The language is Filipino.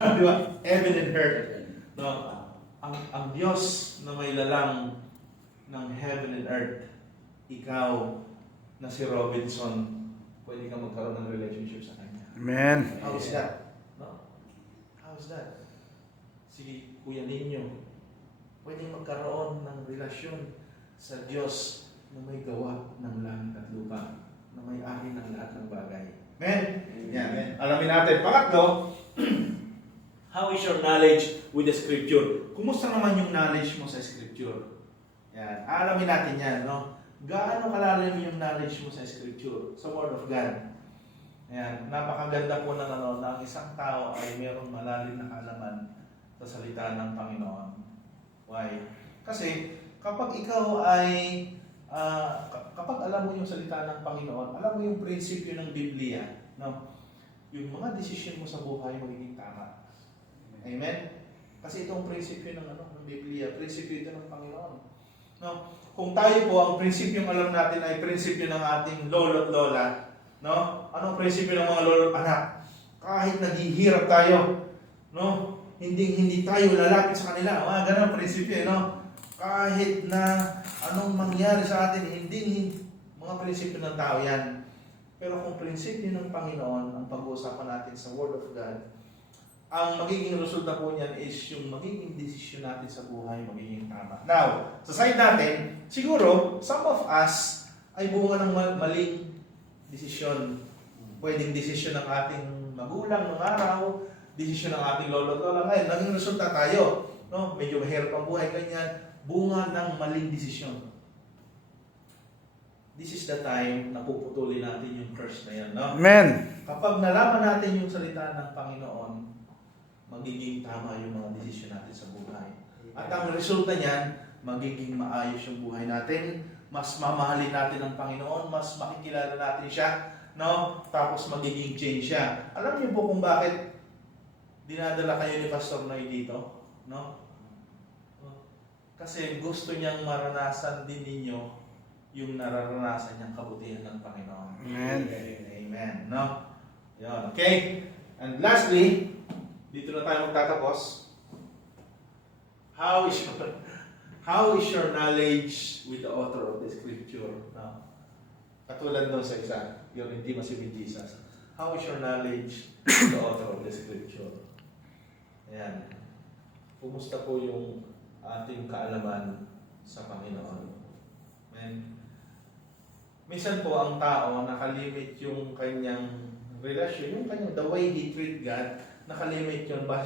Di ba? Heaven and earth. No? Ang Diyos na may lalang ng heaven and earth, ikaw na si Robinson, pwede ka magkaroon ng relationship sa Kanya. Amen. How is that? No? How is that? Si Kuya Ninyo, pwedeng magkaroon ng relasyon sa Diyos na may gawa ng langit at lupa, na may ari ng lahat ng bagay. Amen? Yan. Alamin natin. Pangatlo, how is your knowledge with the Scripture? Kumusta naman yung knowledge mo sa Scripture? Yan. Alamin natin yan, no? Gaano kalalim yung knowledge mo sa Scripture, sa Word of God? Yan. Napakaganda po na ang isang tao ay mayroong malalim na kaalaman sa salita ng Panginoon. Why? Kasi kapag ikaw ay kapag alam mo yung salita ng Panginoon, alam mo yung prinsipyo ng Biblia, no? Yung mga desisyon mo sa buhay magiging tama. Amen? Kasi itong prinsipyo ng Biblia, prinsipyo ito ng Panginoon. No? Kung tayo po, ang prinsipyo alam natin ay prinsipyo ng ating lolo at lola, no? Anong prinsipyo ng mga lolo at anak? Kahit naghihirap tayo, no? Hindi tayo lalapit sa kanila. Mga ganun prinsipyo, no? Kahit na anong mangyari sa atin, hindi mga prinsipyo ng tao yan. Pero kung prinsipyo ng Panginoon, ang pag-uusapan natin sa Word of God, ang magiging resulta po niyan is yung magiging desisyon natin sa buhay magiging tama. Now, sa side natin, siguro, some of us ay bunga ng maling desisyon. Pwedeng desisyon ng ating magulang nung araw, desisyon ng ating lolo at lola. Ngayon, naging resulta tayo. No? Medyo mahirap ang buhay, ganyan. Bunga ng maling desisyon. This is the time na puputulin natin yung curse na yan. No? Amen. Kapag nalaman natin yung salita ng Panginoon, magiging tama yung mga desisyon natin sa buhay. At ang resulta niyan, magiging maayos yung buhay natin, mas mamahalin natin ang Panginoon, mas makikilala natin siya, no? Tapos magiging change siya. Alam niyo po kung bakit dinadala kayo ni Pastor Noy dito? No? Kasi gusto niyang maranasan din ninyo yung nararanasan niyang kabutihan ng Panginoon. Amen. Amen. No? Yan. Okay? And lastly, dito na tayo magtatapos. How is your knowledge with the author of the Scripture? No? Katulad doon sa isa, your intimacy with Jesus. How is your knowledge with the author of the Scripture? Ayan. Kumusta po yung ating kaalaman sa Panginoon? Amen. Minsan po ang tao nakalimit yung kanyang relasyon, yung kanyang the way he treat God, nakalimit yun base